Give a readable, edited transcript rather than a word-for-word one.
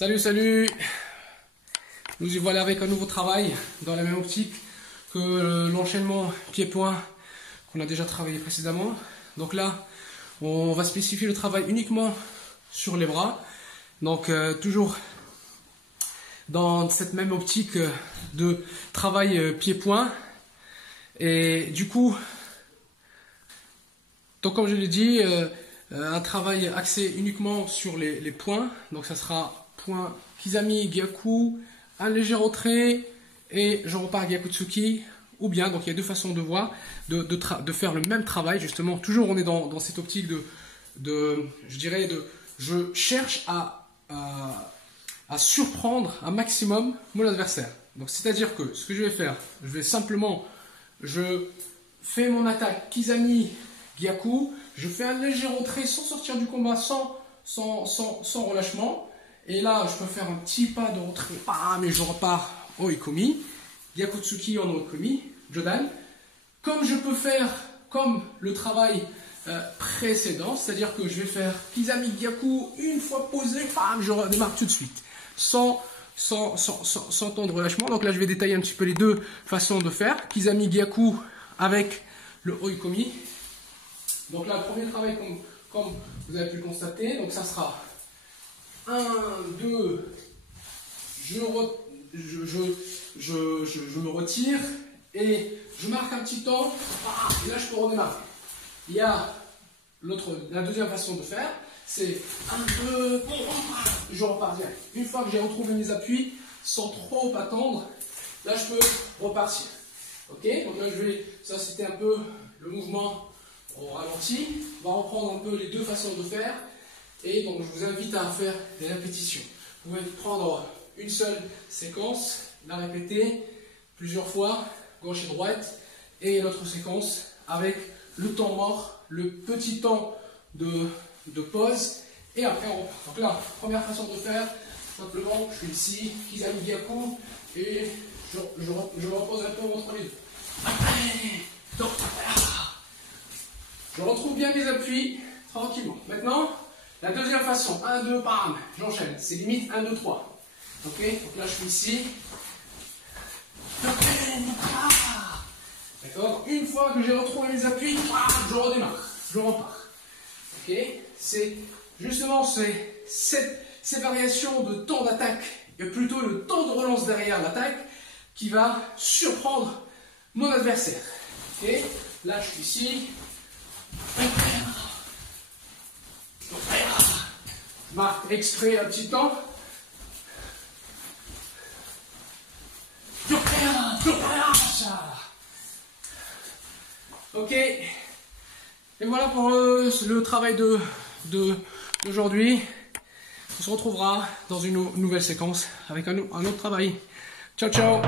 Salut, salut! Nous y voilà avec un nouveau travail dans la même optique que l'enchaînement pied-point qu'on a déjà travaillé précédemment. Donc là, on va spécifier le travail uniquement sur les bras. Donc toujours dans cette même optique de travail pied-point. Et du coup, donc comme je l'ai dit, un travail axé uniquement sur les points. Donc ça sera point Kizami Gyaku, un léger retrait et je repars Gyakutsuki. Ou bien, donc il y a deux façons de voir, de faire le même travail justement. Toujours on est dans cette optique je cherche à surprendre un maximum mon adversaire. Donc c'est-à-dire que ce que je vais faire, je fais mon attaque Kizami Gyaku, je fais un léger retrait sans sortir du combat, sans relâchement. Et là, je peux faire un petit pas de retrait, mais je repars Oikomi, Gyakutsuki en Oikomi, Jodan. Comme je peux faire comme le travail précédent, c'est-à-dire que je vais faire Kizami Gyaku, une fois posé, je redémarre tout de suite, sans temps de relâchement. Donc là, je vais détailler un petit peu les deux façons de faire. Kizami Gyaku avec le Oikomi. Donc là, le premier travail, comme vous avez pu le constater, donc ça sera 1, 2, je me retire et je marque un petit temps, et là je peux redémarrer. Il y a la deuxième façon de faire, c'est 1, 2, je repars direct. Une fois que j'ai retrouvé mes appuis, sans trop attendre, là je peux repartir. Ok, donc là ça c'était un peu le mouvement au ralenti. On va reprendre un peu les deux façons de faire. Et donc je vous invite à faire des répétitions. Vous pouvez prendre une seule séquence, la répéter plusieurs fois, gauche et droite, et l'autre séquence avec le temps mort, le petit temps de pause, et après on repart. Donc là, première façon de faire, simplement je suis ici, Kizami Gyaku, et je repose un peu entre les deux. Donc, je retrouve bien mes appuis tranquillement. Maintenant, la deuxième façon, 1, 2, bam, j'enchaîne. C'est limite 1, 2, 3. Ok, donc là je suis ici. D'accord. Une fois que j'ai retrouvé mes appuis, je redémarre, je repars. Ok, c'est justement ces variations de temps d'attaque, et plutôt le temps de relance derrière l'attaque, qui va surprendre mon adversaire. Ok, là je suis ici. Je marque exprès un petit temps. Ok. Et voilà pour le travail d'aujourd'hui. On se retrouvera dans une nouvelle séquence avec un autre travail. Ciao, ciao.